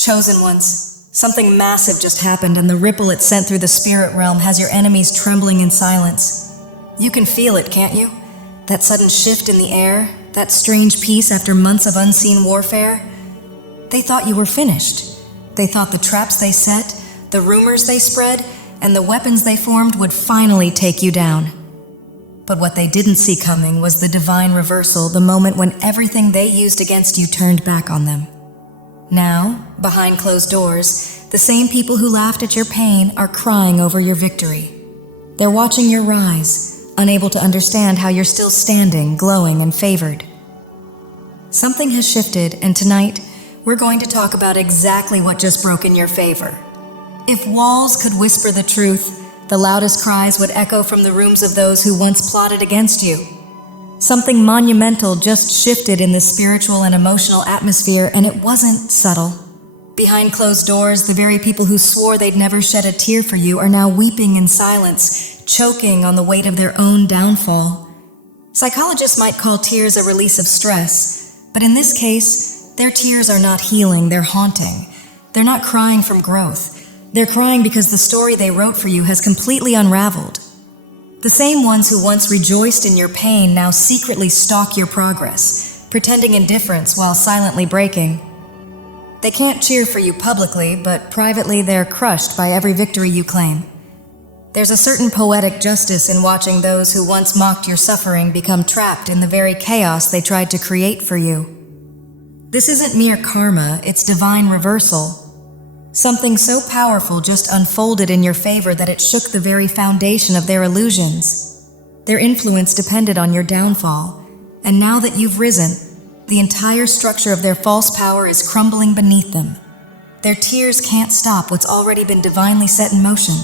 Chosen ones, something massive just happened, and the ripple it sent through the spirit realm has your enemies trembling in silence. You can feel it, can't you? That sudden shift in the air, that strange peace after months of unseen warfare. They thought you were finished. They thought the traps they set, the rumors they spread, and the weapons they formed would finally take you down. But what they didn't see coming was the divine reversal, the moment when everything they used against you turned back on them. Now, behind closed doors, the same people who laughed at your pain are crying over your victory. They're watching your rise, unable to understand how you're still standing, glowing, and favored. Something has shifted, and tonight, we're going to talk about exactly what just broke in your favor. If walls could whisper the truth, the loudest cries would echo from the rooms of those who once plotted against you. Something monumental just shifted in the spiritual and emotional atmosphere, and it wasn't subtle. Behind closed doors, the very people who swore they'd never shed a tear for you are now weeping in silence, choking on the weight of their own downfall. Psychologists might call tears a release of stress, but in this case, their tears are not healing, they're haunting. They're not crying from growth. They're crying because the story they wrote for you has completely unraveled. The same ones who once rejoiced in your pain now secretly stalk your progress, pretending indifference while silently breaking. They can't cheer for you publicly, but privately they're crushed by every victory you claim. There's a certain poetic justice in watching those who once mocked your suffering become trapped in the very chaos they tried to create for you. This isn't mere karma, it's divine reversal. Something so powerful just unfolded in your favor that it shook the very foundation of their illusions. Their influence depended on your downfall, and now that you've risen, the entire structure of their false power is crumbling beneath them. Their tears can't stop what's already been divinely set in motion.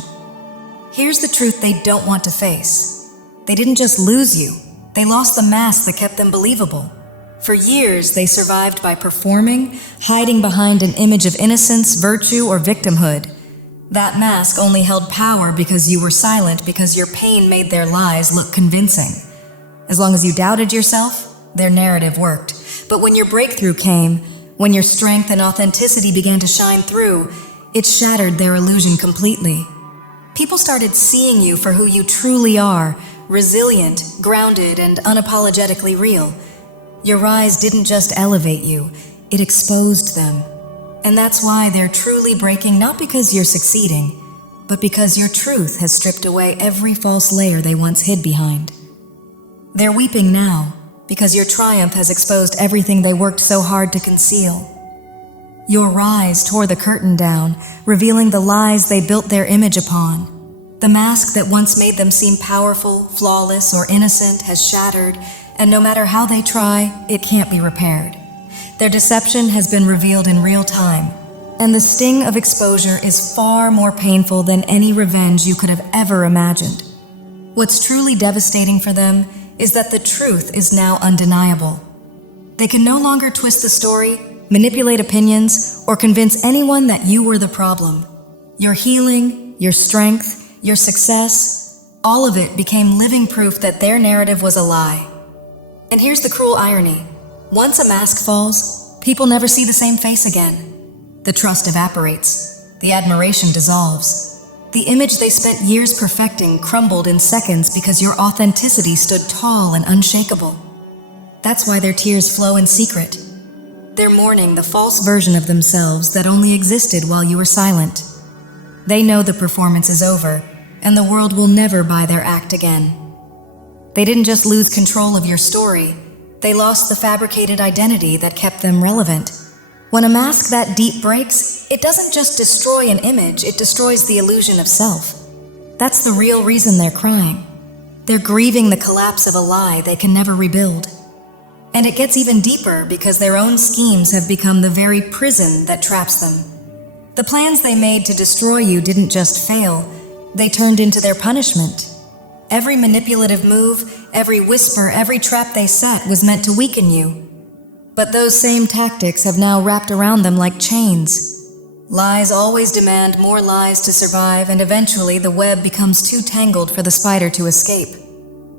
Here's the truth they don't want to face. They didn't just lose you, they lost the mask that kept them believable. For years, they survived by performing, hiding behind an image of innocence, virtue, or victimhood. That mask only held power because you were silent, because your pain made their lies look convincing. As long as you doubted yourself, their narrative worked. But when your breakthrough came, when your strength and authenticity began to shine through, it shattered their illusion completely. People started seeing you for who you truly are, resilient, grounded, and unapologetically real. Your rise didn't just elevate you, it exposed them. And that's why they're truly breaking, not because you're succeeding, but because your truth has stripped away every false layer they once hid behind. They're weeping now, because your triumph has exposed everything they worked so hard to conceal. Your rise tore the curtain down, revealing the lies they built their image upon. The mask that once made them seem powerful, flawless, or innocent has shattered, and no matter how they try, it can't be repaired. Their deception has been revealed in real time, and the sting of exposure is far more painful than any revenge you could have ever imagined. What's truly devastating for them is that the truth is now undeniable. They can no longer twist the story, manipulate opinions, or convince anyone that you were the problem. Your healing, your strength, your success, all of it became living proof that their narrative was a lie. And here's the cruel irony. Once a mask falls, people never see the same face again. The trust evaporates. The admiration dissolves. The image they spent years perfecting crumbled in seconds because your authenticity stood tall and unshakable. That's why their tears flow in secret. They're mourning the false version of themselves that only existed while you were silent. They know the performance is over, and the world will never buy their act again. They didn't just lose control of your story, they lost the fabricated identity that kept them relevant. When a mask that deep breaks, it doesn't just destroy an image, it destroys the illusion of self. That's the real reason they're crying. They're grieving the collapse of a lie they can never rebuild. And it gets even deeper because their own schemes have become the very prison that traps them. The plans they made to destroy you didn't just fail, they turned into their punishment. Every manipulative move, every whisper, every trap they set was meant to weaken you. But those same tactics have now wrapped around them like chains. Lies always demand more lies to survive, and eventually the web becomes too tangled for the spider to escape.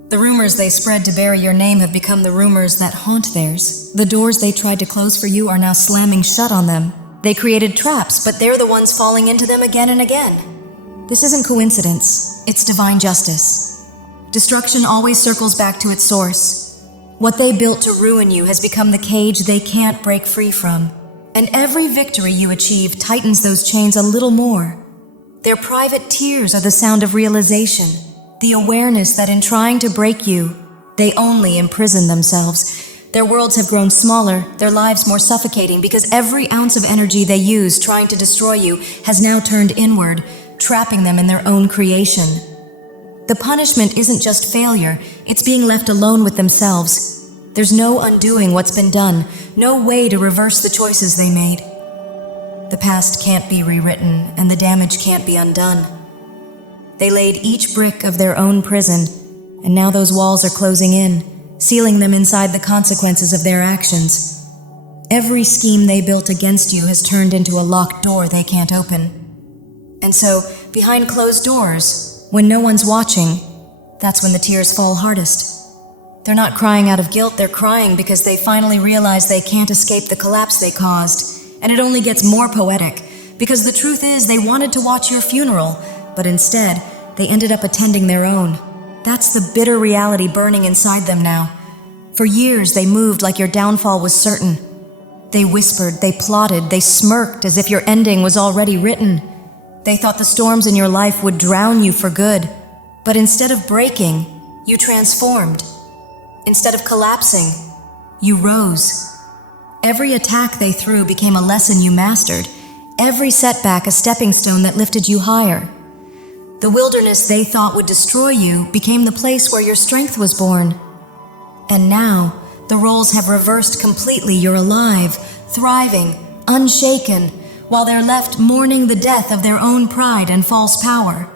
The rumors they spread to bury your name have become the rumors that haunt theirs. The doors they tried to close for you are now slamming shut on them. They created traps, but they're the ones falling into them again and again. This isn't coincidence, it's divine justice. Destruction always circles back to its source. What they built to ruin you has become the cage they can't break free from. And every victory you achieve tightens those chains a little more. Their private tears are the sound of realization, the awareness that in trying to break you, they only imprison themselves. Their worlds have grown smaller, their lives more suffocating, because every ounce of energy they use trying to destroy you has now turned inward, trapping them in their own creation. The punishment isn't just failure, it's being left alone with themselves. There's no undoing what's been done, no way to reverse the choices they made. The past can't be rewritten, and the damage can't be undone. They laid each brick of their own prison, and now those walls are closing in, sealing them inside the consequences of their actions. Every scheme they built against you has turned into a locked door they can't open. And so, behind closed doors, when no one's watching, that's when the tears fall hardest. They're not crying out of guilt, they're crying because they finally realize they can't escape the collapse they caused. And it only gets more poetic, because the truth is they wanted to watch your funeral, but instead, they ended up attending their own. That's the bitter reality burning inside them now. For years, they moved like your downfall was certain. They whispered, they plotted, they smirked as if your ending was already written. They thought the storms in your life would drown you for good. But instead of breaking, you transformed. Instead of collapsing, you rose. Every attack they threw became a lesson you mastered. Every setback a stepping stone that lifted you higher. The wilderness they thought would destroy you became the place where your strength was born. And now, the roles have reversed completely. You're alive, thriving, unshaken, while they're left mourning the death of their own pride and false power.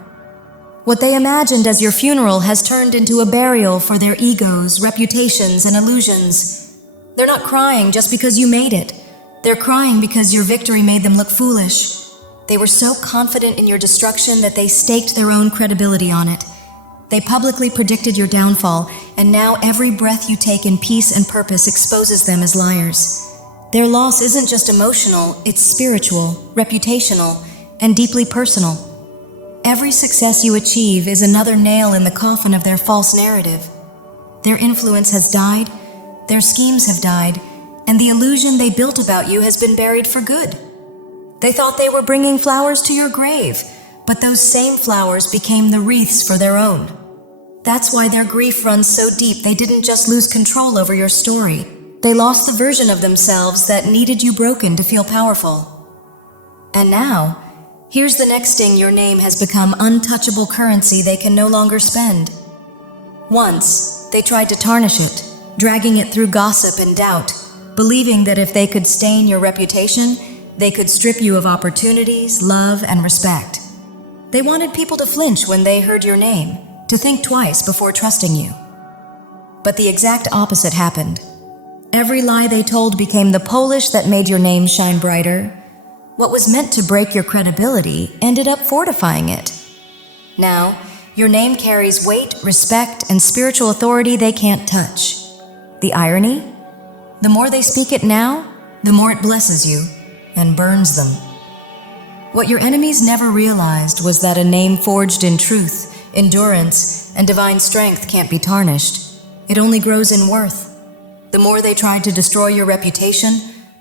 What they imagined as your funeral has turned into a burial for their egos, reputations, and illusions. They're not crying just because you made it. They're crying because your victory made them look foolish. They were so confident in your destruction that they staked their own credibility on it. They publicly predicted your downfall, and now every breath you take in peace and purpose exposes them as liars. Their loss isn't just emotional, it's spiritual, reputational, and deeply personal. Every success you achieve is another nail in the coffin of their false narrative. Their influence has died, their schemes have died, and the illusion they built about you has been buried for good. They thought they were bringing flowers to your grave, but those same flowers became the wreaths for their own. That's why their grief runs so deep they didn't just lose control over your story. They lost the version of themselves that needed you broken to feel powerful. And now, here's the next sting: your name has become untouchable currency they can no longer spend. Once, they tried to tarnish it, dragging it through gossip and doubt, believing that if they could stain your reputation, they could strip you of opportunities, love, and respect. They wanted people to flinch when they heard your name, to think twice before trusting you. But the exact opposite happened. Every lie they told became the polish that made your name shine brighter. What was meant to break your credibility ended up fortifying it. Now, your name carries weight, respect, and spiritual authority they can't touch. The irony? The more they speak it now, the more it blesses you and burns them. What your enemies never realized was that a name forged in truth, endurance, and divine strength can't be tarnished. It only grows in worth. The more they tried to destroy your reputation,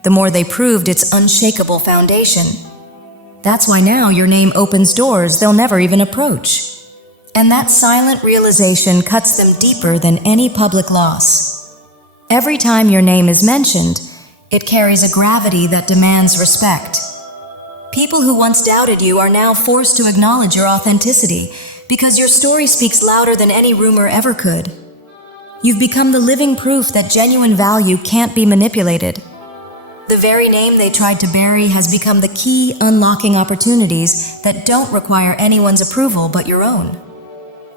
the more they proved its unshakable foundation. That's why now your name opens doors they'll never even approach. And that silent realization cuts them deeper than any public loss. Every time your name is mentioned, it carries a gravity that demands respect. People who once doubted you are now forced to acknowledge your authenticity because your story speaks louder than any rumor ever could. You've become the living proof that genuine value can't be manipulated. The very name they tried to bury has become the key unlocking opportunities that don't require anyone's approval but your own.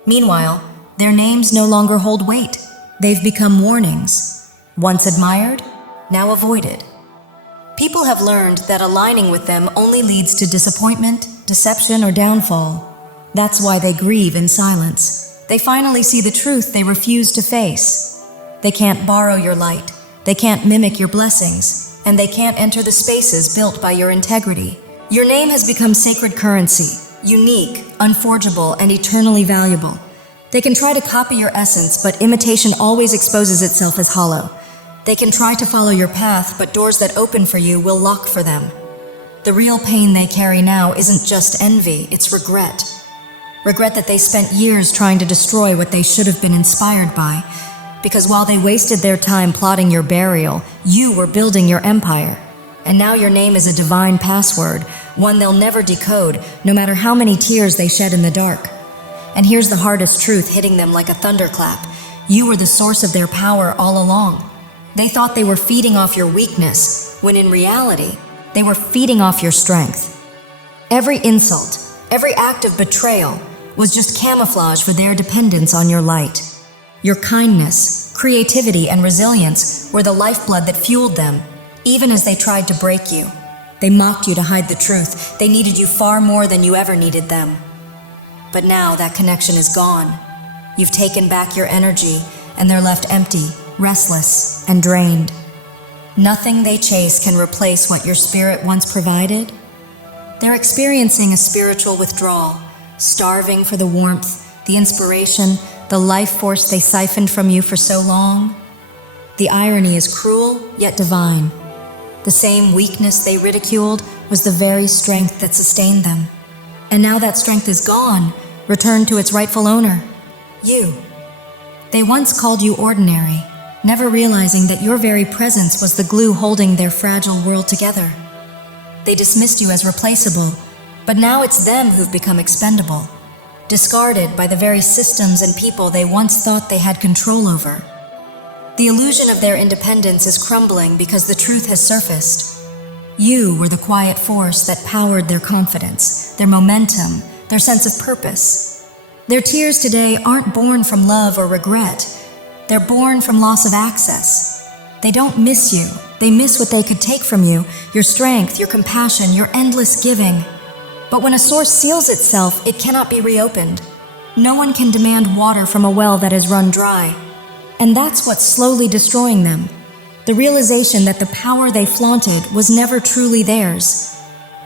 Meanwhile, their names no longer hold weight. They've become warnings. Once admired, now avoided. People have learned that aligning with them only leads to disappointment, deception, or downfall. That's why they grieve in silence. They finally see the truth they refuse to face. They can't borrow your light. They can't mimic your blessings. and they can't enter the spaces built by your integrity. Your name has become sacred currency, unique, unforgeable, and eternally valuable. They can try to copy your essence, but imitation always exposes itself as hollow. They can try to follow your path, but doors that open for you will lock for them. The real pain they carry now isn't just envy, it's regret. Regret that they spent years trying to destroy what they should have been inspired by, because while they wasted their time plotting your burial, you were building your empire. And now your name is a divine password, one they'll never decode, no matter how many tears they shed in the dark. And here's the hardest truth hitting them like a thunderclap. You were the source of their power all along. They thought they were feeding off your weakness, when in reality, they were feeding off your strength. Every insult, every act of betrayal was just camouflage for their dependence on your light. Your kindness, creativity, and resilience were the lifeblood that fueled them, even as they tried to break you. They mocked you to hide the truth. They needed you far more than you ever needed them. But now that connection is gone. You've taken back your energy, and they're left empty, restless, and drained. Nothing they chase can replace what your spirit once provided. They're experiencing a spiritual withdrawal, starving for the warmth, the inspiration, the life force they siphoned from you for so long. The irony is cruel, yet divine. The same weakness they ridiculed was the very strength that sustained them. And now that strength is gone, returned to its rightful owner, you. They once called you ordinary, never realizing that your very presence was the glue holding their fragile world together. They dismissed you as replaceable, but now it's them who've become expendable, discarded by the very systems and people they once thought they had control over. The illusion of their independence is crumbling because the truth has surfaced. You were the quiet force that powered their confidence, their momentum, their sense of purpose. Their tears today aren't born from love or regret. They're born from loss of access. They don't miss you. They miss what they could take from you, your strength, your compassion, your endless giving. But when a source seals itself, it cannot be reopened. No one can demand water from a well that has run dry. And that's what's slowly destroying them. The realization that the power they flaunted was never truly theirs.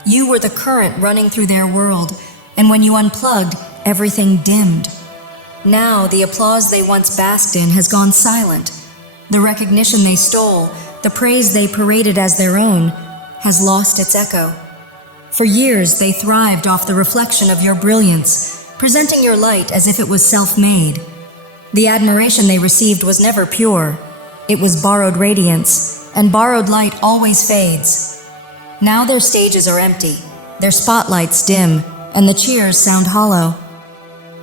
You were the current running through their world, and when you unplugged, everything dimmed. Now, the applause they once basked in has gone silent. The recognition they stole, the praise they paraded as their own, has lost its echo. For years, they thrived off the reflection of your brilliance, presenting your light as if it was self-made. The admiration they received was never pure. It was borrowed radiance, and borrowed light always fades. Now their stages are empty, their spotlights dim, and the cheers sound hollow.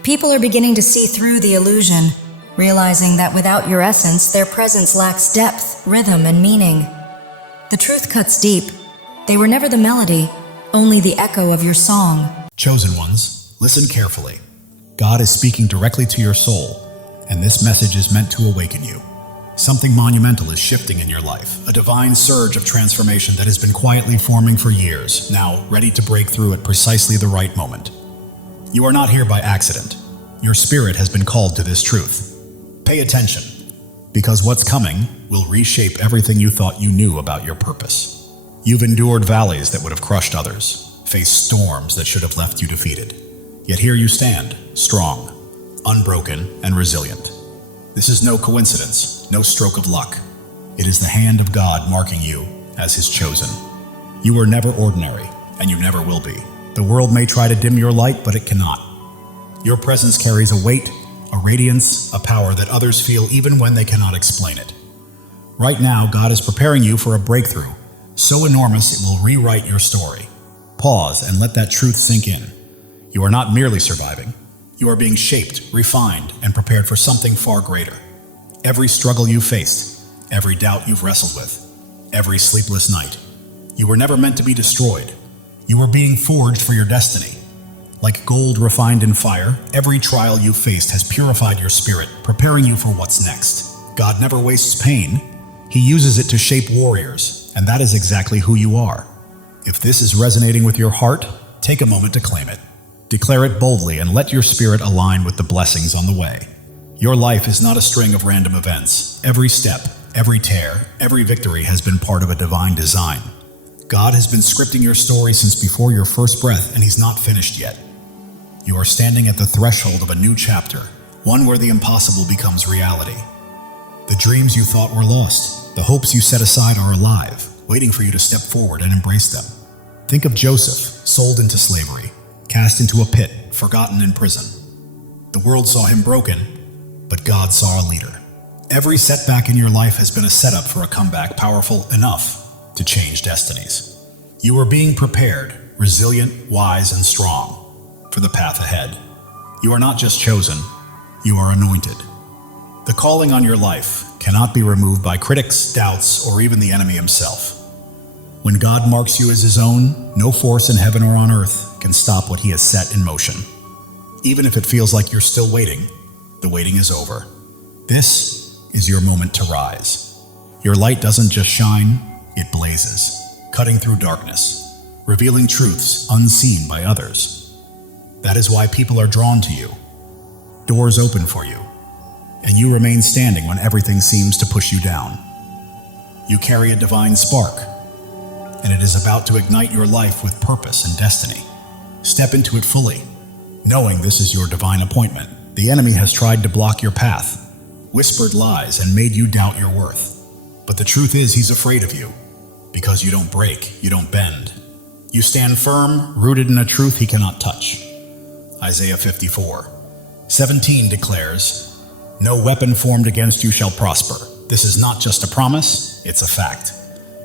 People are beginning to see through the illusion, realizing that without your essence, their presence lacks depth, rhythm, and meaning. The truth cuts deep. They were never the melody, only the echo of your song. Chosen ones, listen carefully. God is speaking directly to your soul, and this message is meant to awaken you. Something monumental is shifting in your life, a divine surge of transformation that has been quietly forming for years, now ready to break through at precisely the right moment. You are not here by accident. Your spirit has been called to this truth. Pay attention, because what's coming will reshape everything you thought you knew about your purpose. You've endured valleys that would have crushed others, faced storms that should have left you defeated. Yet here you stand, strong, unbroken, and resilient. This is no coincidence, no stroke of luck. It is the hand of God marking you as His chosen. You were never ordinary, and you never will be. The world may try to dim your light, but it cannot. Your presence carries a weight, a radiance, a power that others feel even when they cannot explain it. Right now, God is preparing you for a breakthrough, so enormous it will rewrite your story. Pause and let that truth sink in. You are not merely surviving. You are being shaped, refined, and prepared for something far greater. Every struggle you faced, every doubt you've wrestled with, every sleepless night. You were never meant to be destroyed. You were being forged for your destiny. Like gold refined in fire, every trial you faced has purified your spirit, preparing you for what's next. God never wastes pain. He uses it to shape warriors, and that is exactly who you are. If this is resonating with your heart, take a moment to claim it. Declare it boldly and let your spirit align with the blessings on the way. Your life is not a string of random events. Every step, Every tear, every victory has been part of a divine design. God has been scripting your story since before your first breath, and He's not finished yet. You are standing at the threshold of a new chapter, one where the impossible becomes reality. The dreams you thought were lost, the hopes you set aside are alive, waiting for you to step forward and embrace them. Think of Joseph, sold into slavery, cast into a pit, forgotten in prison. The world saw him broken, but God saw a leader. Every setback in your life has been a setup for a comeback powerful enough to change destinies. You are being prepared, resilient, wise, and strong for the path ahead. You are not just chosen, you are anointed. The calling on your life cannot be removed by critics, doubts, or even the enemy himself. When God marks you as His own, no force in heaven or on earth can stop what He has set in motion. Even if it feels like you're still waiting, the waiting is over. This is your moment to rise. Your light doesn't just shine, it blazes, cutting through darkness, revealing truths unseen by others. That is why people are drawn to you. Doors open for you, and you remain standing when everything seems to push you down. You carry a divine spark, and it is about to ignite your life with purpose and destiny. Step into it fully, knowing this is your divine appointment. The enemy has tried to block your path, whispered lies, and made you doubt your worth. But the truth is, he's afraid of you, because you don't break, you don't bend. You stand firm, rooted in a truth he cannot touch. Isaiah 54:17 declares, "No weapon formed against you shall prosper." This is not just a promise, it's a fact.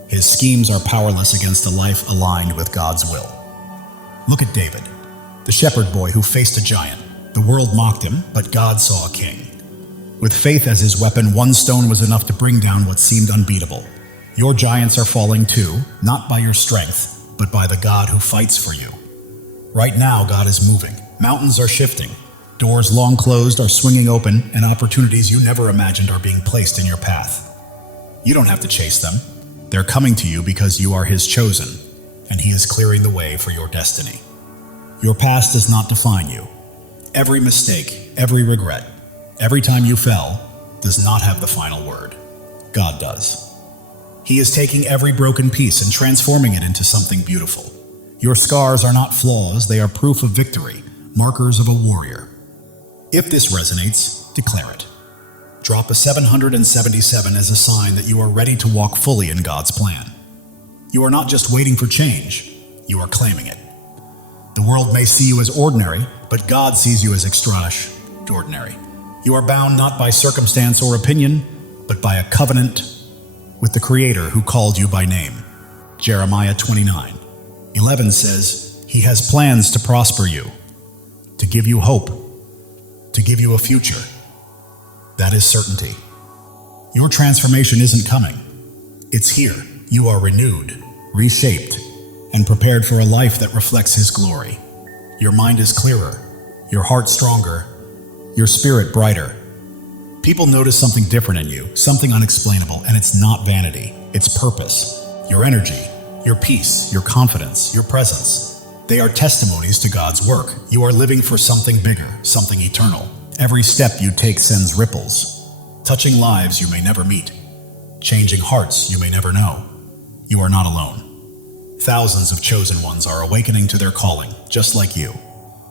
His schemes are powerless against a life aligned with God's will. Look at David, the shepherd boy who faced a giant. The world mocked him, but God saw a king. With faith as his weapon, one stone was enough to bring down what seemed unbeatable. Your giants are falling too, not by your strength, but by the God who fights for you. Right now, God is moving. Mountains are shifting. Doors long closed are swinging open, and opportunities you never imagined are being placed in your path. You don't have to chase them. They're coming to you because you are His chosen, and He is clearing the way for your destiny. Your past does not define you. Every mistake, every regret, every time you fell, does not have the final word. God does. He is taking every broken piece and transforming it into something beautiful. Your scars are not flaws, they are proof of victory, markers of a warrior. If this resonates, declare it. Drop a 777 as a sign that you are ready to walk fully in God's plan. You are not just waiting for change, you are claiming it. The world may see you as ordinary, but God sees you as extraordinary. You are bound not by circumstance or opinion, but by a covenant with the Creator who called you by name. Jeremiah 29:11 says, "He has plans to prosper you, to give you hope, to give you a future." That is certainty. Your transformation isn't coming. It's here. You are renewed, reshaped, and prepared for a life that reflects His glory. Your mind is clearer, your heart stronger, your spirit brighter. People notice something different in you, something unexplainable, and it's not vanity, it's purpose. Your energy, your peace, your confidence, your presence. They are testimonies to God's work. You are living for something bigger, something eternal. Every step you take sends ripples, touching lives you may never meet, changing hearts you may never know. You are not alone. Thousands of chosen ones are awakening to their calling, just like you.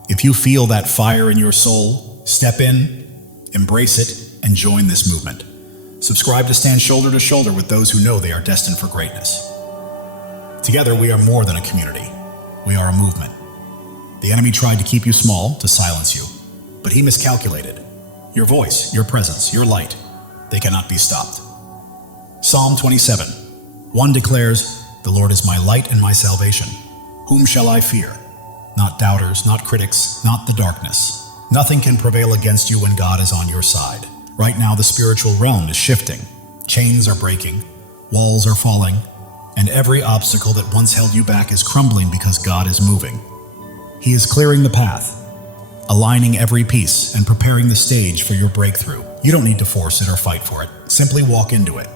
If you feel that fire in your soul, step in, embrace it, and join this movement. Subscribe to stand shoulder to shoulder with those who know they are destined for greatness. Together, we are more than a community. We are a movement. The enemy tried to keep you small, to silence you, but he miscalculated. Your voice, your presence, your light, they cannot be stopped. Psalm 27:1 declares, "The Lord is my light and my salvation. Whom shall I fear?" Not doubters, not critics, not the darkness. Nothing can prevail against you when God is on your side. Right now, the spiritual realm is shifting. Chains are breaking, walls are falling, and every obstacle that once held you back is crumbling because God is moving. He is clearing the path, aligning every piece and preparing the stage for your breakthrough. You don't need to force it or fight for it. Simply walk into it.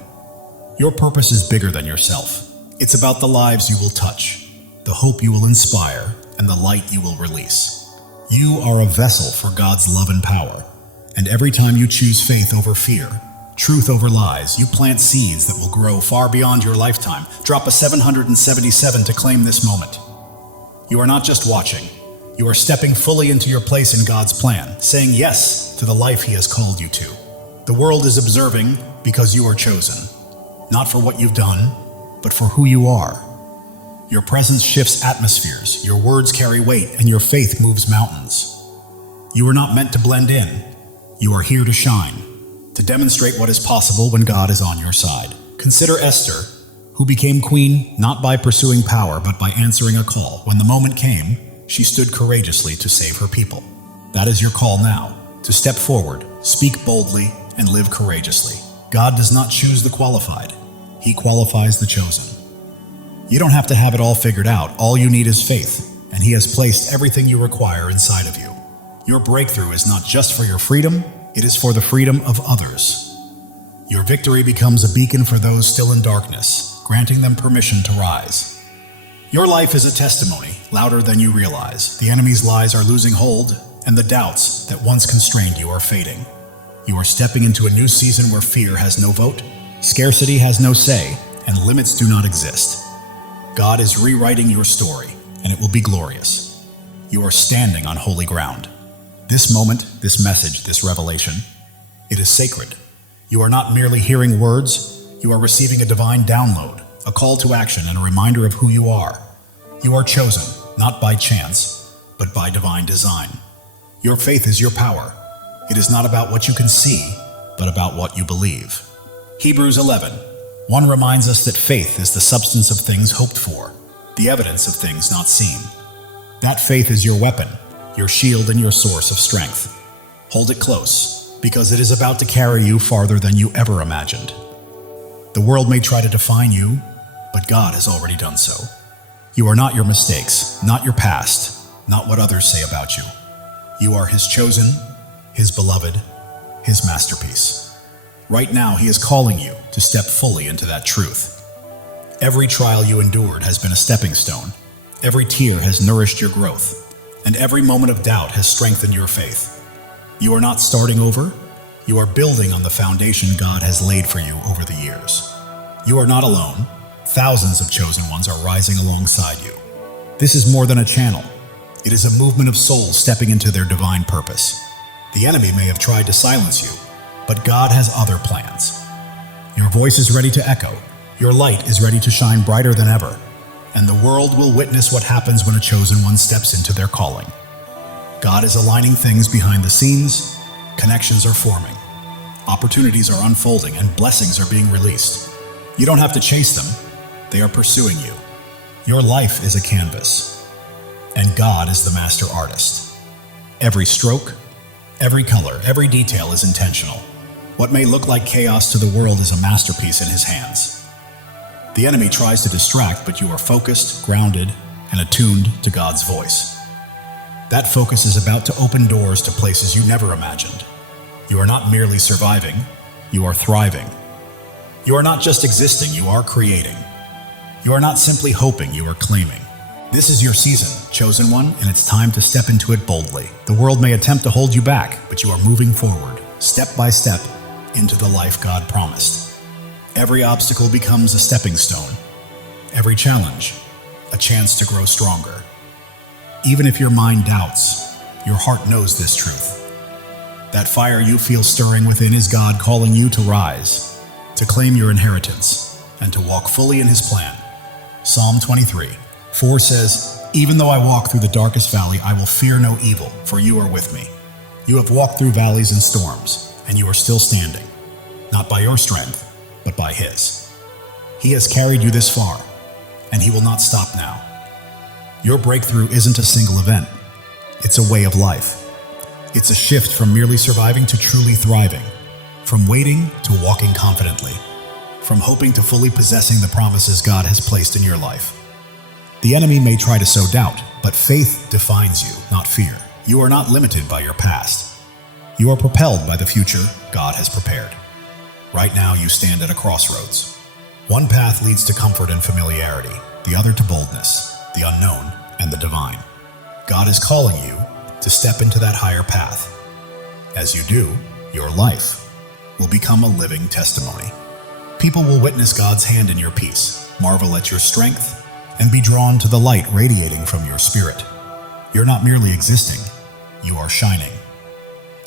Your purpose is bigger than yourself. It's about the lives you will touch, the hope you will inspire, and the light you will release. You are a vessel for God's love and power, and every time you choose faith over fear, Truth over lies. You plant seeds that will grow far beyond your lifetime. Drop a 777 to claim this moment. You are not just watching. You are stepping fully into your place in God's plan, saying yes to the life He has called you to. The world is observing because you are chosen, not for what you've done, but for who you are. Your presence shifts atmospheres, your words carry weight, and your faith moves mountains. You are not meant to blend in. You are here to shine, to demonstrate what is possible when God is on your side. Consider Esther, who became queen not by pursuing power, but by answering a call. When the moment came, she stood courageously to save her people. That is your call now, to step forward, speak boldly, and live courageously. God does not choose the qualified. He qualifies the chosen. You don't have to have it all figured out. All you need is faith, and He has placed everything you require inside of you. Your breakthrough is not just for your freedom, it is for the freedom of others. Your victory becomes a beacon for those still in darkness, granting them permission to rise. Your life is a testimony, louder than you realize. The enemy's lies are losing hold, and the doubts that once constrained you are fading. You are stepping into a new season where fear has no vote, scarcity has no say, and limits do not exist. God is rewriting your story, and it will be glorious. You are standing on holy ground. This moment, this message, this revelation, it is sacred. You are not merely hearing words, you are receiving a divine download, a call to action, and a reminder of who you are. You are chosen, not by chance, but by divine design. Your faith is your power. It is not about what you can see, but about what you believe. Hebrews 11:1 reminds us that faith is the substance of things hoped for, the evidence of things not seen. That faith is your weapon, your shield, and your source of strength. Hold it close, because it is about to carry you farther than you ever imagined. The world may try to define you, but God has already done so. You are not your mistakes, not your past, not what others say about you. You are His chosen, His beloved, His masterpiece. Right now, He is calling you to step fully into that truth. Every trial you endured has been a stepping stone. Every tear has nourished your growth, and every moment of doubt has strengthened your faith. You are not starting over. You are building on the foundation God has laid for you over the years. You are not alone. Thousands of chosen ones are rising alongside you. This is more than a channel. It is a movement of souls stepping into their divine purpose. The enemy may have tried to silence you, but God has other plans. Your voice is ready to echo. Your light is ready to shine brighter than ever. And the world will witness what happens when a chosen one steps into their calling. God is aligning things behind the scenes. Connections are forming. Opportunities are unfolding, and blessings are being released. You don't have to chase them. They are pursuing you. Your life is a canvas, and God is the master artist. Every stroke, every color, every detail is intentional. What may look like chaos to the world is a masterpiece in His hands. The enemy tries to distract, but you are focused, grounded, and attuned to God's voice. That focus is about to open doors to places you never imagined. You are not merely surviving, you are thriving. You are not just existing, you are creating. You are not simply hoping, you are claiming. This is your season, chosen one, and it's time to step into it boldly. The world may attempt to hold you back, but you are moving forward, step by step, into the life God promised. Every obstacle becomes a stepping stone. Every challenge, a chance to grow stronger. Even if your mind doubts, your heart knows this truth. That fire you feel stirring within is God calling you to rise, to claim your inheritance, and to walk fully in His plan. Psalm 23:4 says, "Even though I walk through the darkest valley, I will fear no evil, for you are with me. You have walked through valleys and storms, and you are still standing, not by your strength, but by His. He has carried you this far, and He will not stop now." Your breakthrough isn't a single event. It's a way of life. It's a shift from merely surviving to truly thriving, from waiting to walking confidently, from hoping to fully possessing the promises God has placed in your life. The enemy may try to sow doubt, but faith defines you, not fear. You are not limited by your past. You are propelled by the future God has prepared. Right now, you stand at a crossroads. One path leads to comfort and familiarity, the other to boldness, the unknown, and the divine. God is calling you to step into that higher path. As you do, your life, will become a living testimony. People will witness God's hand in your peace, marvel at your strength, and be drawn to the light radiating from your spirit. You're not merely existing, you are shining.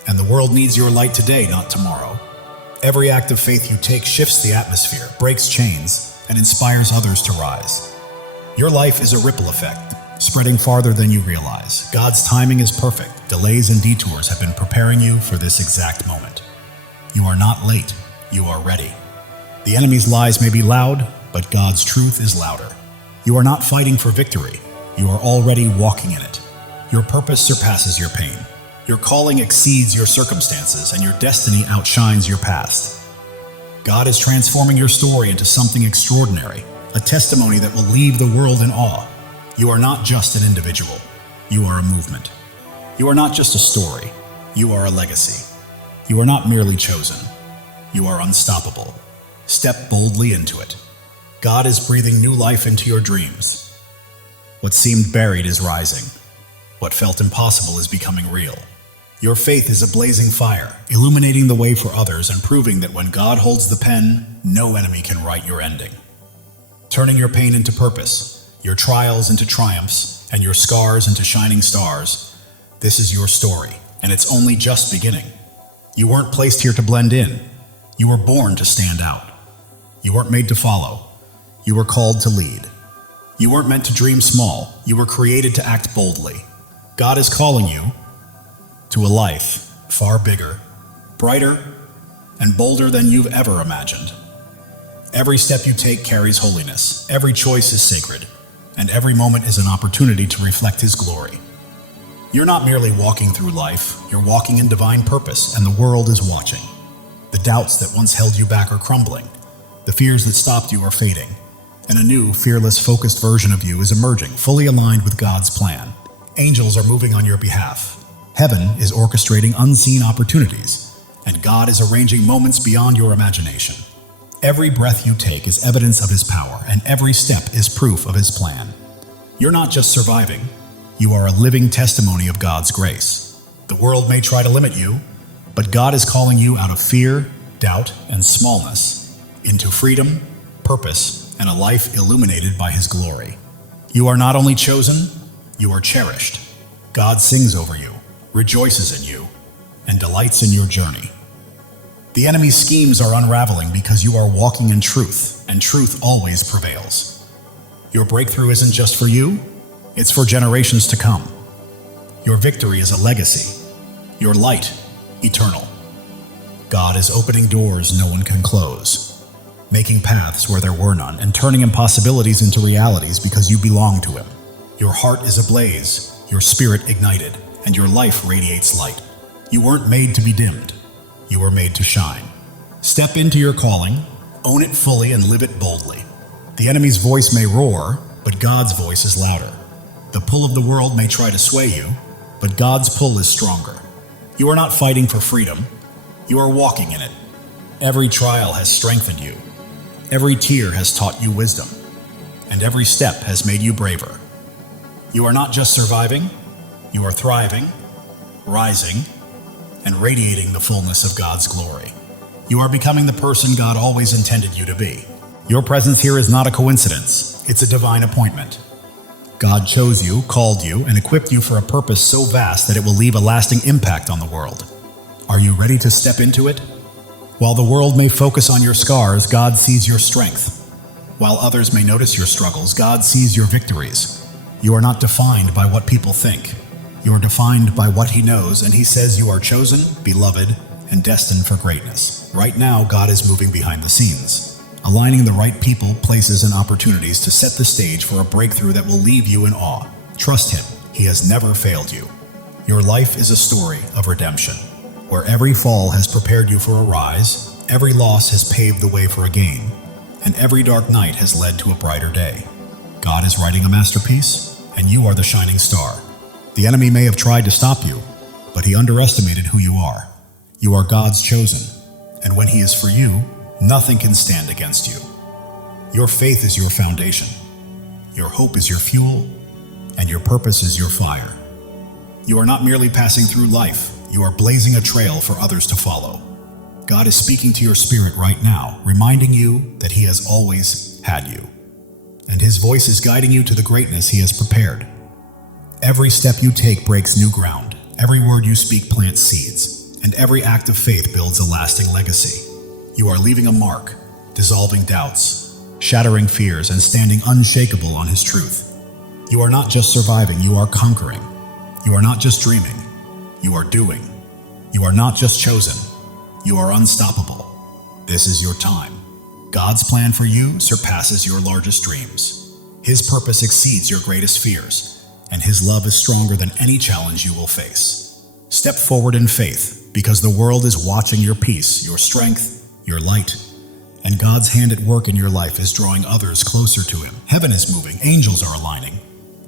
And the world needs your light today, not tomorrow. Every act of faith you take shifts the atmosphere, breaks chains, and inspires others to rise. Your life is a ripple effect, spreading farther than you realize. God's timing is perfect. Delays and detours have been preparing you for this exact moment. You are not late, you are ready. The enemy's lies may be loud, but God's truth is louder. You are not fighting for victory, you are already walking in it. Your purpose surpasses your pain. Your calling exceeds your circumstances, and your destiny outshines your past. God is transforming your story into something extraordinary, a testimony that will leave the world in awe. You are not just an individual, you are a movement. You are not just a story, you are a legacy. You are not merely chosen, you are unstoppable. Step boldly into it. God is breathing new life into your dreams. What seemed buried is rising. What felt impossible is becoming real. Your faith is a blazing fire, illuminating the way for others and proving that when God holds the pen, no enemy can write your ending. Turning your pain into purpose, your trials into triumphs, and your scars into shining stars, this is your story, and it's only just beginning. You weren't placed here to blend in. You were born to stand out. You weren't made to follow. You were called to lead. You weren't meant to dream small. You were created to act boldly. God is calling you to a life far bigger, brighter, and bolder than you've ever imagined. Every step you take carries holiness, every choice is sacred, and every moment is an opportunity to reflect His glory. You're not merely walking through life, you're walking in divine purpose, and the world is watching. The doubts that once held you back are crumbling, the fears that stopped you are fading, and a new, fearless, focused version of you is emerging, fully aligned with God's plan. Angels are moving on your behalf. Heaven is orchestrating unseen opportunities, and God is arranging moments beyond your imagination. Every breath you take is evidence of His power, and every step is proof of His plan. You're not just surviving, you are a living testimony of God's grace. The world may try to limit you, but God is calling you out of fear, doubt, and smallness into freedom, purpose, and a life illuminated by His glory. You are not only chosen, you are cherished. God sings over you, rejoices in you, and delights in your journey. The enemy's schemes are unraveling because you are walking in truth, and truth always prevails. Your breakthrough isn't just for you, it's for generations to come. Your victory is a legacy, your light eternal. God is opening doors no one can close, making paths where there were none, and turning impossibilities into realities because you belong to Him. Your heart is ablaze, your spirit ignited, and your life radiates light. You weren't made to be dimmed. You were made to shine. Step into your calling, own it fully, and live it boldly. The enemy's voice may roar, but God's voice is louder. The pull of the world may try to sway you, but God's pull is stronger. You are not fighting for freedom. You are walking in it. Every trial has strengthened you. Every tear has taught you wisdom, and every step has made you braver. You are not just surviving, you are thriving, rising, and radiating the fullness of God's glory. You are becoming the person God always intended you to be. Your presence here is not a coincidence, it's a divine appointment. God chose you, called you, and equipped you for a purpose so vast that it will leave a lasting impact on the world. Are you ready to step into it? While the world may focus on your scars, God sees your strength. While others may notice your struggles, God sees your victories. You are not defined by what people think. You are defined by what He knows, and He says you are chosen, beloved, and destined for greatness. Right now, God is moving behind the scenes, aligning the right people, places, and opportunities to set the stage for a breakthrough that will leave you in awe. Trust Him. He has never failed you. Your life is a story of redemption, where every fall has prepared you for a rise, every loss has paved the way for a gain, and every dark night has led to a brighter day. God is writing a masterpiece, and you are the shining star. The enemy may have tried to stop you, but he underestimated who you are. You are God's chosen, and when He is for you, nothing can stand against you. Your faith is your foundation, your hope is your fuel, and your purpose is your fire. You are not merely passing through life, you are blazing a trail for others to follow. God is speaking to your spirit right now, reminding you that He has always had you. And His voice is guiding you to the greatness He has prepared. Every step you take breaks new ground. Every word you speak plants seeds. And every act of faith builds a lasting legacy. You are leaving a mark, dissolving doubts, shattering fears, and standing unshakable on His truth. You are not just surviving, you are conquering. You are not just dreaming, you are doing. You are not just chosen, you are unstoppable. This is your time. God's plan for you surpasses your largest dreams. His purpose exceeds your greatest fears, and His love is stronger than any challenge you will face. Step forward in faith, because the world is watching your peace, your strength, your light, and God's hand at work in your life is drawing others closer to Him. Heaven is moving, angels are aligning,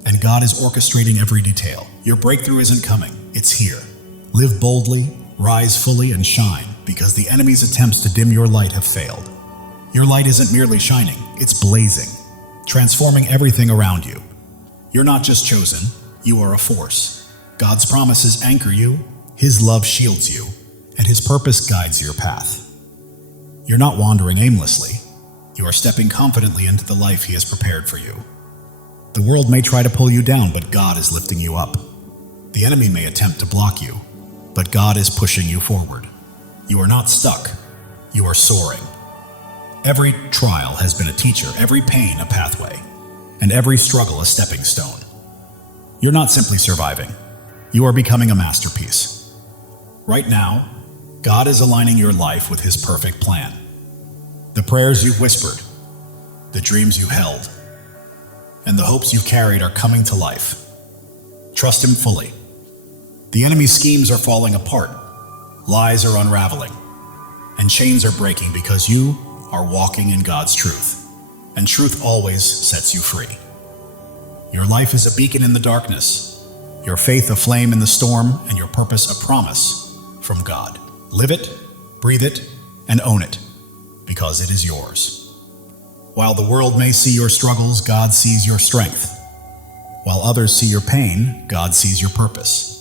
and God is orchestrating every detail. Your breakthrough isn't coming, it's here. Live boldly, rise fully, and shine, because the enemy's attempts to dim your light have failed. Your light isn't merely shining, it's blazing, transforming everything around you. You're not just chosen, you are a force. God's promises anchor you, His love shields you, and His purpose guides your path. You're not wandering aimlessly, you are stepping confidently into the life He has prepared for you. The world may try to pull you down, but God is lifting you up. The enemy may attempt to block you, but God is pushing you forward. You are not stuck, you are soaring. Every trial has been a teacher, every pain a pathway, and every struggle a stepping stone. You're not simply surviving, you are becoming a masterpiece. Right now, God is aligning your life with His perfect plan. The prayers you've whispered, the dreams you held, and the hopes you've carried are coming to life. Trust Him fully. The enemy's schemes are falling apart, lies are unraveling, and chains are breaking because you are walking in God's truth, and truth always sets you free. Your life is a beacon in the darkness, your faith a flame in the storm, and your purpose a promise from God. Live it, breathe it, and own it, because it is yours. While the world may see your struggles, God sees your strength. While others see your pain, God sees your purpose.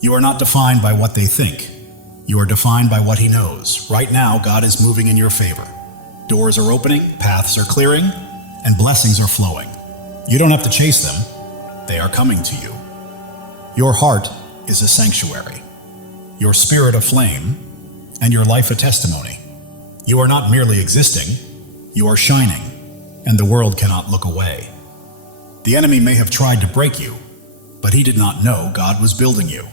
You are not defined by what they think. You are defined by what He knows. Right now, God is moving in your favor. Doors are opening, paths are clearing, and blessings are flowing. You don't have to chase them. They are coming to you. Your heart is a sanctuary, your spirit a flame, and your life a testimony. You are not merely existing, you are shining, and the world cannot look away. The enemy may have tried to break you, but he did not know God was building you.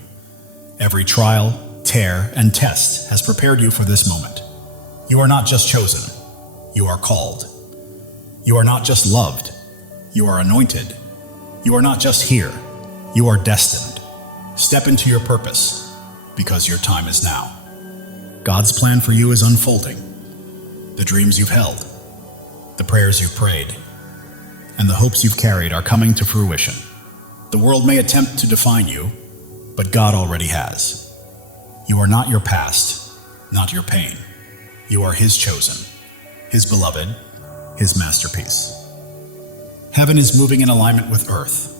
Every trial, tear, and test has prepared you for this moment. You are not just chosen, you are called. You are not just loved, you are anointed. You are not just here, you are destined. Step into your purpose, because your time is now. God's plan for you is unfolding. The dreams you've held, the prayers you've prayed, and the hopes you've carried are coming to fruition. The world may attempt to define you, but God already has. You are not your past, not your pain. You are His chosen, His beloved, His masterpiece. Heaven is moving in alignment with earth.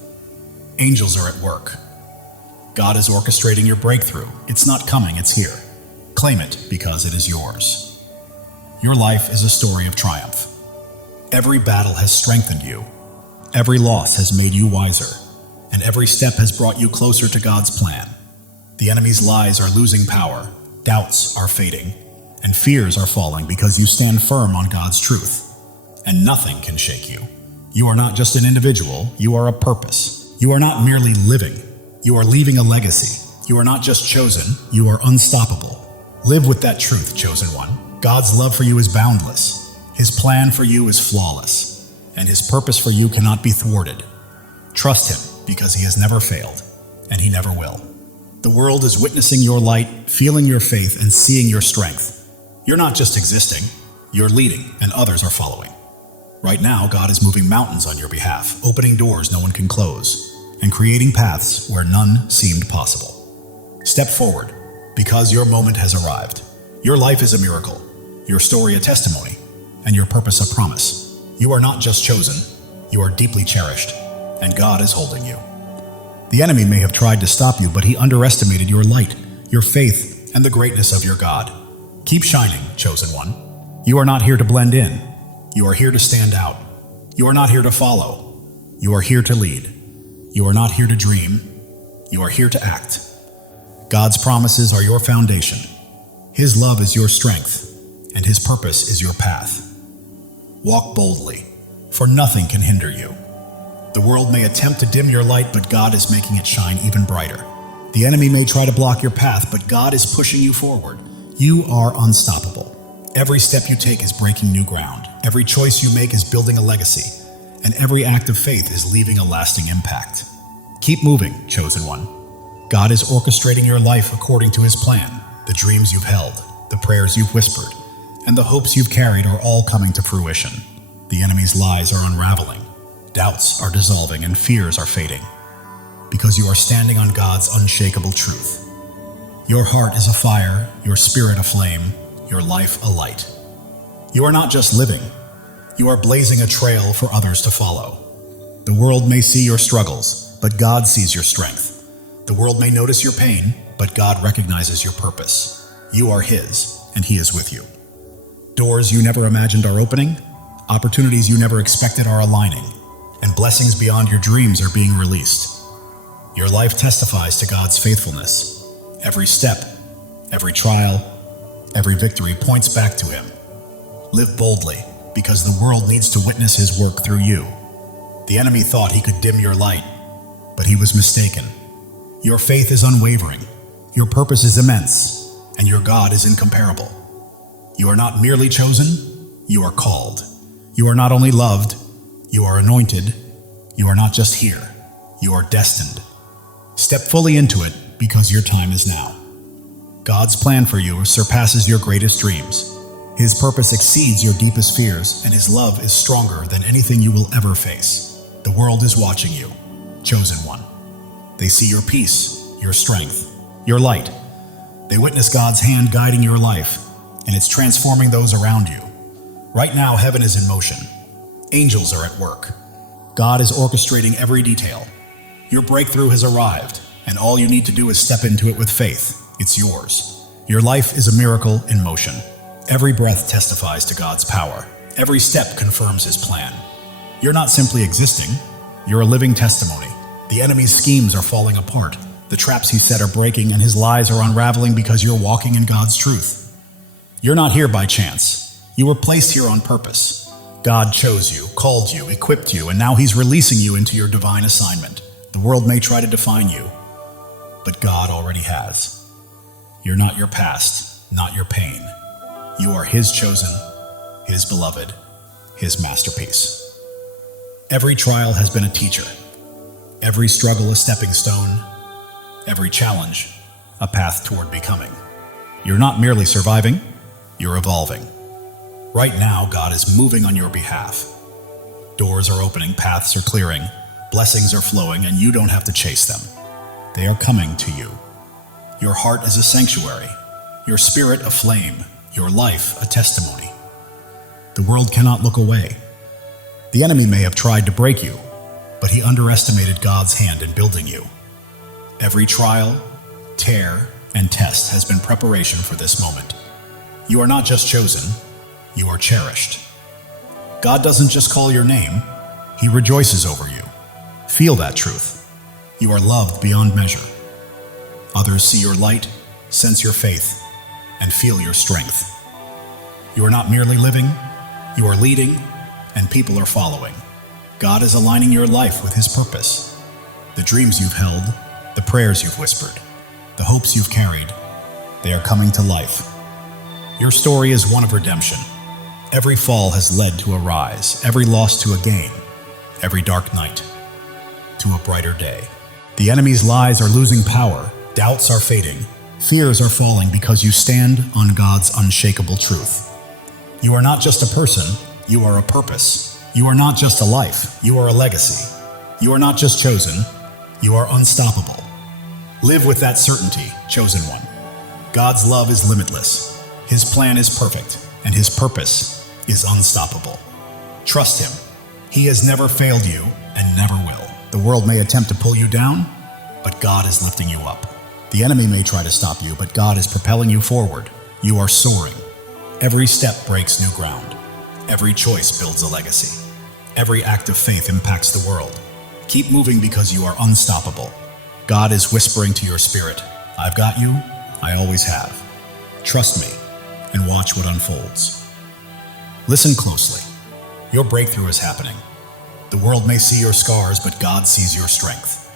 Angels are at work. God is orchestrating your breakthrough. It's not coming, it's here. Claim it because it is yours. Your life is a story of triumph. Every battle has strengthened you. Every loss has made you wiser. And every step has brought you closer to God's plan. The enemy's lies are losing power, doubts are fading, and fears are falling because you stand firm on God's truth. And nothing can shake you. You are not just an individual, you are a purpose. You are not merely living, you are leaving a legacy. You are not just chosen, you are unstoppable. Live with that truth, chosen one. God's love for you is boundless. His plan for you is flawless, and His purpose for you cannot be thwarted. Trust Him, because He has never failed, and He never will. The world is witnessing your light, feeling your faith, and seeing your strength. You're not just existing, you're leading, and others are following. Right now, God is moving mountains on your behalf, opening doors no one can close, and creating paths where none seemed possible. Step forward, because your moment has arrived. Your life is a miracle, your story a testimony, and your purpose a promise. You are not just chosen, you are deeply cherished, and God is holding you. The enemy may have tried to stop you, but he underestimated your light, your faith, and the greatness of your God. Keep shining, chosen one. You are not here to blend in. You are here to stand out. You are not here to follow. You are here to lead. You are not here to dream. You are here to act. God's promises are your foundation. His love is your strength, and His purpose is your path. Walk boldly, for nothing can hinder you. The world may attempt to dim your light, but God is making it shine even brighter. The enemy may try to block your path, but God is pushing you forward. You are unstoppable. Every step you take is breaking new ground. Every choice you make is building a legacy, and every act of faith is leaving a lasting impact. Keep moving, chosen one. God is orchestrating your life according to His plan. The dreams you've held, the prayers you've whispered, and the hopes you've carried are all coming to fruition. The enemy's lies are unraveling, doubts are dissolving, and fears are fading, because you are standing on God's unshakable truth. Your heart is afire, your spirit aflame, your life a light. You are not just living, you are blazing a trail for others to follow. The world may see your struggles, but God sees your strength. The world may notice your pain, but God recognizes your purpose. You are His, and He is with you. Doors you never imagined are opening, opportunities you never expected are aligning, and blessings beyond your dreams are being released. Your life testifies to God's faithfulness. Every step, every trial, every victory points back to Him. Live boldly, because the world needs to witness His work through you. The enemy thought he could dim your light, but he was mistaken. Your faith is unwavering, your purpose is immense, and your God is incomparable. You are not merely chosen, you are called. You are not only loved, you are anointed. You are not just here, you are destined. Step fully into it, because your time is now. God's plan for you surpasses your greatest dreams. His purpose exceeds your deepest fears, and His love is stronger than anything you will ever face. The world is watching you, chosen one. They see your peace, your strength, your light. They witness God's hand guiding your life, and it's transforming those around you. Right now, heaven is in motion. Angels are at work. God is orchestrating every detail. Your breakthrough has arrived, and all you need to do is step into it with faith. It's yours. Your life is a miracle in motion. Every breath testifies to God's power. Every step confirms His plan. You're not simply existing, you're a living testimony. The enemy's schemes are falling apart. The traps he set are breaking, and his lies are unraveling because you're walking in God's truth. You're not here by chance. You were placed here on purpose. God chose you, called you, equipped you, and now He's releasing you into your divine assignment. The world may try to define you, but God already has. You're not your past, not your pain. You are His chosen, His beloved, His masterpiece. Every trial has been a teacher. Every struggle a stepping stone. Every challenge a path toward becoming. You're not merely surviving, you're evolving. Right now, God is moving on your behalf. Doors are opening, paths are clearing, blessings are flowing, and you don't have to chase them. They are coming to you. Your heart is a sanctuary, your spirit a flame, your life a testimony. The world cannot look away. The enemy may have tried to break you, but he underestimated God's hand in building you. Every trial, tear, and test has been preparation for this moment. You are not just chosen, you are cherished. God doesn't just call your name, He rejoices over you. Feel that truth. You are loved beyond measure. Others see your light, sense your faith, and feel your strength. You are not merely living, you are leading, and people are following. God is aligning your life with His purpose. The dreams you've held, the prayers you've whispered, the hopes you've carried, they are coming to life. Your story is one of redemption. Every fall has led to a rise, every loss to a gain, every dark night to a brighter day. The enemy's lies are losing power, doubts are fading, fears are falling because you stand on God's unshakable truth. You are not just a person, you are a purpose. You are not just a life, you are a legacy. You are not just chosen, you are unstoppable. Live with that certainty, chosen one. God's love is limitless. His plan is perfect, and His purpose is unstoppable. Trust Him. He has never failed you and never will. The world may attempt to pull you down, but God is lifting you up. The enemy may try to stop you, but God is propelling you forward. You are soaring. Every step breaks new ground. Every choice builds a legacy. Every act of faith impacts the world. Keep moving because you are unstoppable. God is whispering to your spirit, I've got you, I always have. Trust me, and watch what unfolds. Listen closely. Your breakthrough is happening. The world may see your scars, but God sees your strength.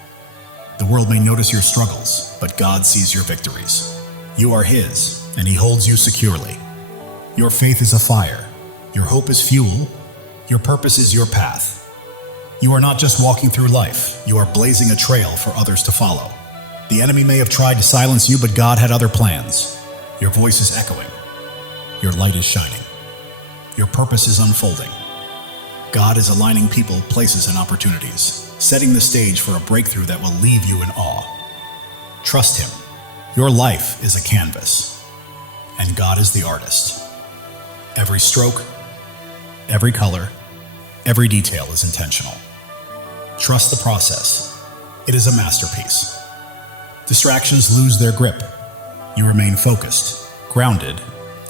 The world may notice your struggles, but God sees your victories. You are His, and He holds you securely. Your faith is a fire. Your hope is fuel. Your purpose is your path. You are not just walking through life, you are blazing a trail for others to follow. The enemy may have tried to silence you, but God had other plans. Your voice is echoing. Your light is shining. Your purpose is unfolding. God is aligning people, places, and opportunities, setting the stage for a breakthrough that will leave you in awe. Trust Him. Your life is a canvas, and God is the artist. Every stroke, every color, every detail is intentional. Trust the process. It is a masterpiece. Distractions lose their grip. You remain focused, grounded,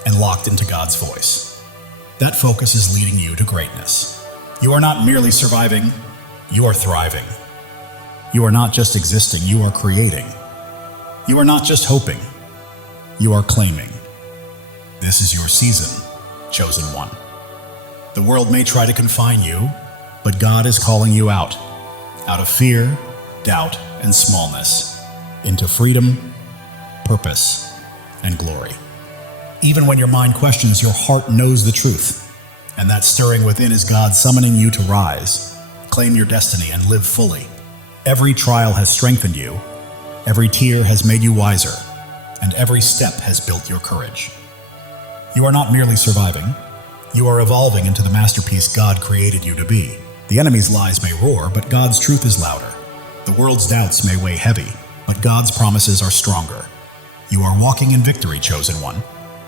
and locked into God's voice. That focus is leading you to greatness. You are not merely surviving, you are thriving. You are not just existing, you are creating. You are not just hoping, you are claiming. This is your season, chosen one. The world may try to confine you, but God is calling you out of fear, doubt, and smallness, into freedom, purpose, and glory. Even when your mind questions, your heart knows the truth, and that stirring within is God summoning you to rise, claim your destiny, and live fully. Every trial has strengthened you, every tear has made you wiser, and every step has built your courage. You are not merely surviving, you are evolving into the masterpiece God created you to be. The enemy's lies may roar, but God's truth is louder. The world's doubts may weigh heavy, but God's promises are stronger. You are walking in victory, chosen one.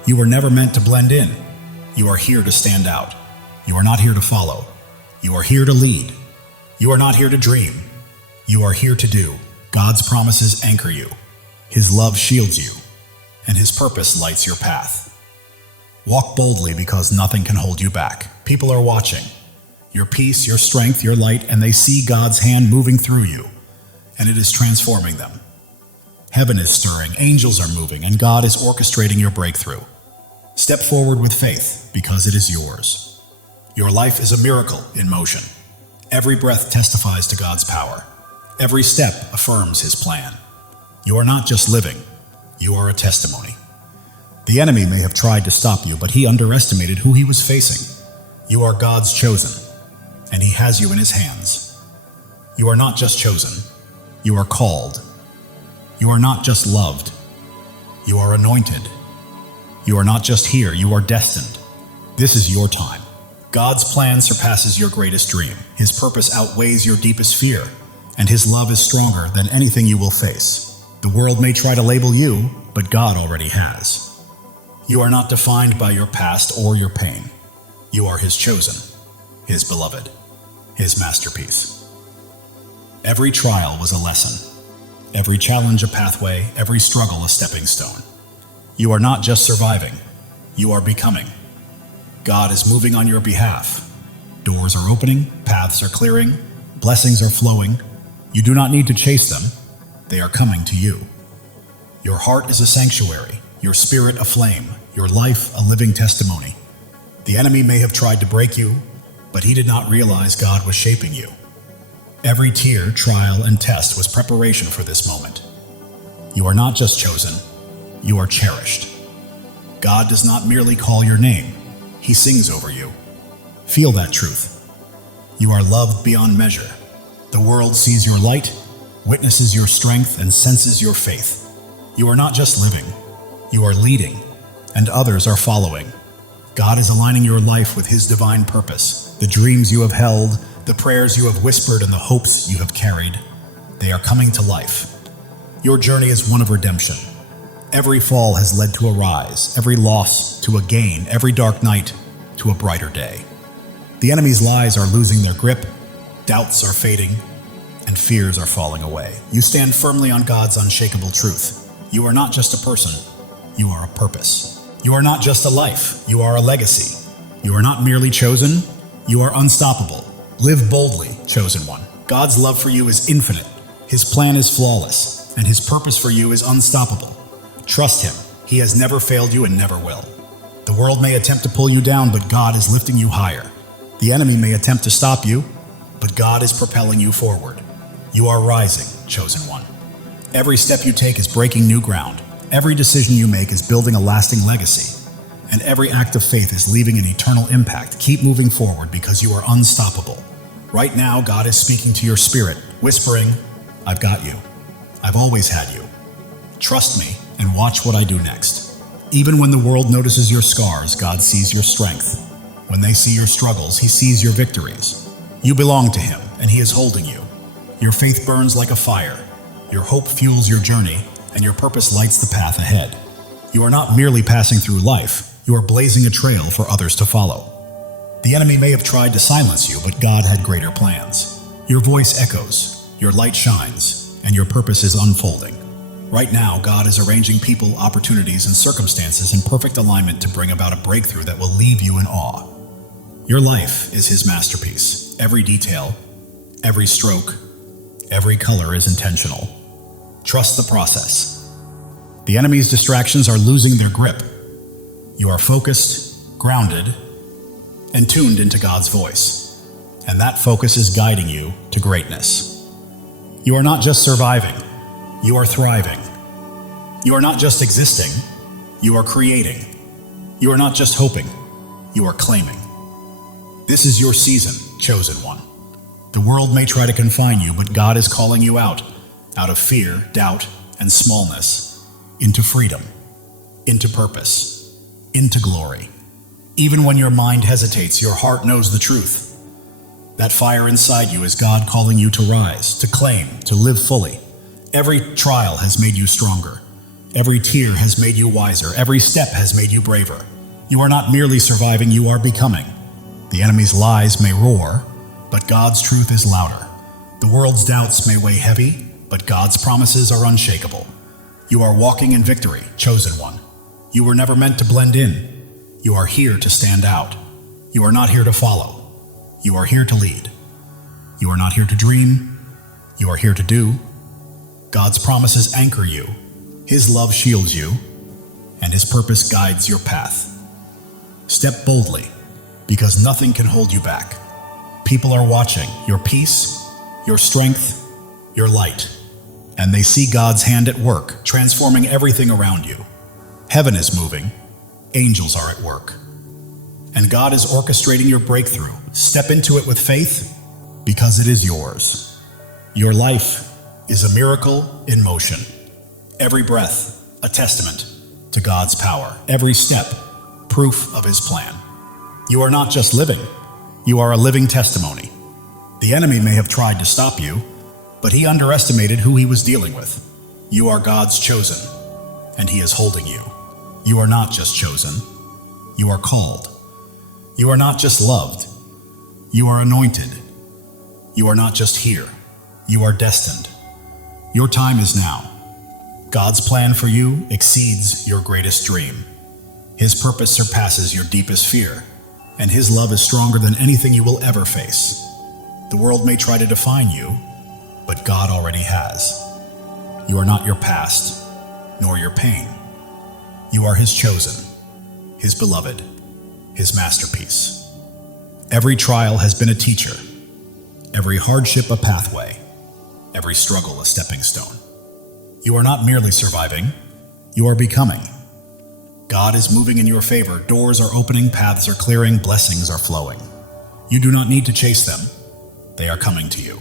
You were never meant to blend in. You are here to stand out. You are not here to follow. You are here to lead. You are not here to dream. You are here to do. God's promises anchor you. His love shields you, and His purpose lights your path. Walk boldly because nothing can hold you back. People are watching. Your peace, your strength, your light, and they see God's hand moving through you, and it is transforming them. Heaven is stirring, angels are moving, and God is orchestrating your breakthrough. Step forward with faith, because it is yours. Your life is a miracle in motion. Every breath testifies to God's power. Every step affirms His plan. You are not just living, you are a testimony. The enemy may have tried to stop you, but he underestimated who he was facing. You are God's chosen, and He has you in His hands. You are not just chosen, you are called. You are not just loved, you are anointed. You are not just here, you are destined. This is your time. God's plan surpasses your greatest dream. His purpose outweighs your deepest fear, and His love is stronger than anything you will face. The world may try to label you, but God already has. You are not defined by your past or your pain. You are His chosen, His beloved, His masterpiece. Every trial was a lesson. Every challenge a pathway, every struggle a stepping stone. You are not just surviving, you are becoming. God is moving on your behalf. Doors are opening, paths are clearing, blessings are flowing. You do not need to chase them, they are coming to you. Your heart is a sanctuary, your spirit a flame, your life a living testimony. The enemy may have tried to break you, but he did not realize God was shaping you. Every tear, trial, and test was preparation for this moment. You are not just chosen, you are cherished. God does not merely call your name, He sings over you. Feel that truth. You are loved beyond measure. The world sees your light, witnesses your strength, and senses your faith. You are not just living, you are leading, and others are following. God is aligning your life with His divine purpose. The dreams you have held, the prayers you have whispered, and the hopes you have carried, they are coming to life. Your journey is one of redemption. Every fall has led to a rise, every loss to a gain, every dark night to a brighter day. The enemy's lies are losing their grip, doubts are fading, and fears are falling away. You stand firmly on God's unshakable truth. You are not just a person, you are a purpose. You are not just a life, you are a legacy. You are not merely chosen, you are unstoppable. Live boldly, chosen one. God's love for you is infinite, His plan is flawless, and His purpose for you is unstoppable. Trust Him, He has never failed you and never will. The world may attempt to pull you down, but God is lifting you higher. The enemy may attempt to stop you, but God is propelling you forward. You are rising, chosen one. Every step you take is breaking new ground. Every decision you make is building a lasting legacy. And every act of faith is leaving an eternal impact. Keep moving forward because you are unstoppable. Right now, God is speaking to your spirit, whispering, I've got you. I've always had you. Trust me and watch what I do next. Even when the world notices your scars, God sees your strength. When they see your struggles, He sees your victories. You belong to Him, and He is holding you. Your faith burns like a fire. Your hope fuels your journey, and your purpose lights the path ahead. You are not merely passing through life, you are blazing a trail for others to follow. The enemy may have tried to silence you, but God had greater plans. Your voice echoes, your light shines, and your purpose is unfolding. Right now, God is arranging people, opportunities, and circumstances in perfect alignment to bring about a breakthrough that will leave you in awe. Your life is His masterpiece. Every detail, every stroke, every color is intentional. Trust the process. The enemy's distractions are losing their grip. You are focused, grounded, and tuned into God's voice. And that focus is guiding you to greatness. You are not just surviving, you are thriving. You are not just existing, you are creating. You are not just hoping, you are claiming. This is your season, chosen one. The world may try to confine you, but God is calling you out of fear, doubt, and smallness, into freedom, into purpose, into glory. Even when your mind hesitates, your heart knows the truth. That fire inside you is God calling you to rise, to claim, to live fully. Every trial has made you stronger. Every tear has made you wiser. Every step has made you braver. You are not merely surviving, you are becoming. The enemy's lies may roar, but God's truth is louder. The world's doubts may weigh heavy, but God's promises are unshakable. You are walking in victory, chosen one. You were never meant to blend in. You are here to stand out. You are not here to follow. You are here to lead. You are not here to dream. You are here to do. God's promises anchor you. His love shields you, and His purpose guides your path. Step boldly, because nothing can hold you back. People are watching your peace, your strength, your light, and they see God's hand at work, transforming everything around you. Heaven is moving, angels are at work, and God is orchestrating your breakthrough. Step into it with faith, because it is yours. Your life is a miracle in motion. Every breath, a testament to God's power. Every step, proof of His plan. You are not just living, you are a living testimony. The enemy may have tried to stop you, but he underestimated who he was dealing with. You are God's chosen, and He is holding you. You are not just chosen, you are called. You are not just loved, you are anointed. You are not just here, you are destined. Your time is now. God's plan for you exceeds your greatest dream. His purpose surpasses your deepest fear, and His love is stronger than anything you will ever face. The world may try to define you, but God already has. You are not your past, nor your pain. You are His chosen, His beloved, His masterpiece. Every trial has been a teacher, every hardship a pathway, every struggle a stepping stone. You are not merely surviving, you are becoming. God is moving in your favor. Doors are opening, paths are clearing, blessings are flowing. You do not need to chase them. They are coming to you.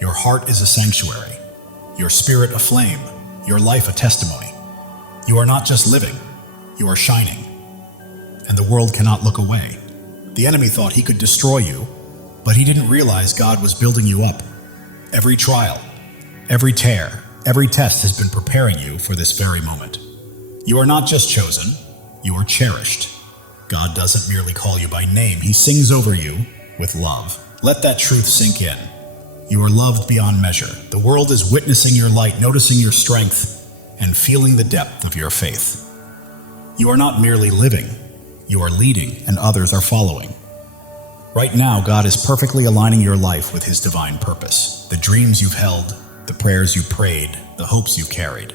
Your heart is a sanctuary, your spirit a flame, your life a testimony. You are not just living, you are shining. And the world cannot look away. The enemy thought he could destroy you, but he didn't realize God was building you up. Every trial, every tear, every test has been preparing you for this very moment. You are not just chosen, you are cherished. God doesn't merely call you by name, He sings over you with love. Let that truth sink in. You are loved beyond measure. The world is witnessing your light, noticing your strength, and feeling the depth of your faith. You are not merely living, you are leading, and others are following. Right now, God is perfectly aligning your life with His divine purpose. The dreams you've held, the prayers you prayed, the hopes you've carried,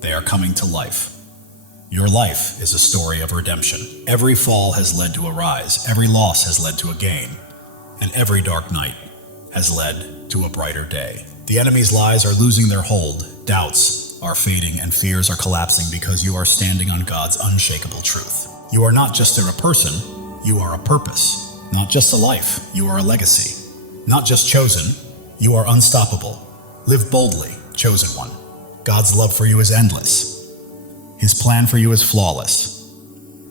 they are coming to life. Your life is a story of redemption. Every fall has led to a rise, every loss has led to a gain, and every dark night has led to a brighter day. The enemy's lies are losing their hold, doubts are fading, and fears are collapsing because you are standing on God's unshakable truth. You are not just a person, you are a purpose. Not just a life, you are a legacy. Not just chosen, you are unstoppable. Live boldly, chosen one. God's love for you is endless. His plan for you is flawless.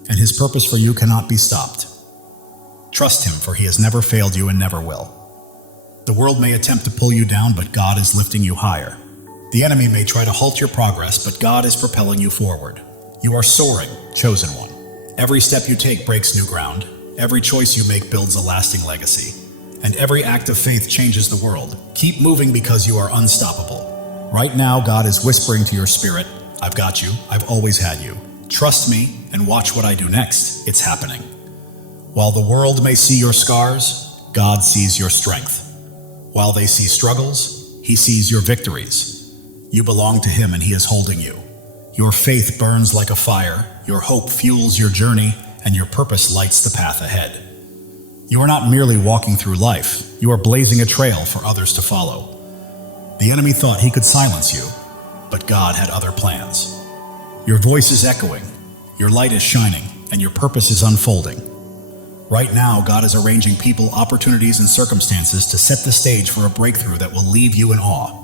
And His purpose for you cannot be stopped. Trust Him, for He has never failed you and never will. The world may attempt to pull you down, but God is lifting you higher. The enemy may try to halt your progress, but God is propelling you forward. You are soaring, chosen one. Every step you take breaks new ground. Every choice you make builds a lasting legacy. And every act of faith changes the world. Keep moving because you are unstoppable. Right now, God is whispering to your spirit, I've got you, I've always had you. Trust me and watch what I do next. It's happening. While the world may see your scars, God sees your strength. While they see struggles, He sees your victories. You belong to Him and He is holding you. Your faith burns like a fire, your hope fuels your journey, and your purpose lights the path ahead. You are not merely walking through life, you are blazing a trail for others to follow. The enemy thought he could silence you, but God had other plans. Your voice is echoing, your light is shining, and your purpose is unfolding. Right now, God is arranging people, opportunities, and circumstances to set the stage for a breakthrough that will leave you in awe.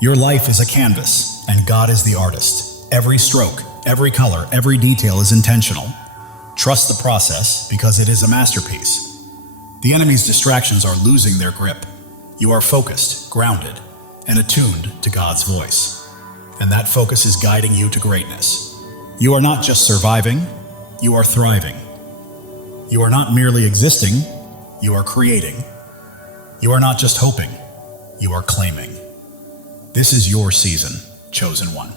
Your life is a canvas, and God is the artist. Every stroke, every color, every detail is intentional. Trust the process because it is a masterpiece. The enemy's distractions are losing their grip. You are focused, grounded, and attuned to God's voice. And that focus is guiding you to greatness. You are not just surviving, you are thriving. You are not merely existing, you are creating. You are not just hoping, you are claiming. This is your season, chosen one.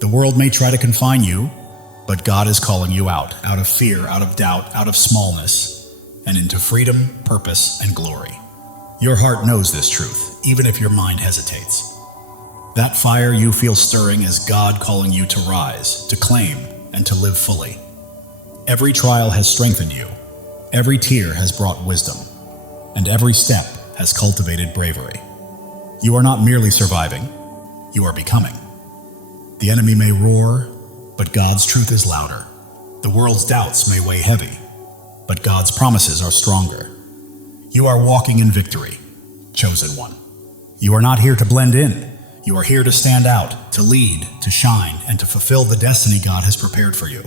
The world may try to confine you, but God is calling you out of fear, out of doubt, out of smallness, and into freedom, purpose, and glory. Your heart knows this truth, even if your mind hesitates. That fire you feel stirring is God calling you to rise, to claim, and to live fully. Every trial has strengthened you, every tear has brought wisdom, and every step has cultivated bravery. You are not merely surviving, you are becoming. The enemy may roar, but God's truth is louder. The world's doubts may weigh heavy, but God's promises are stronger. You are walking in victory, chosen one. You are not here to blend in. You are here to stand out, to lead, to shine, and to fulfill the destiny God has prepared for you.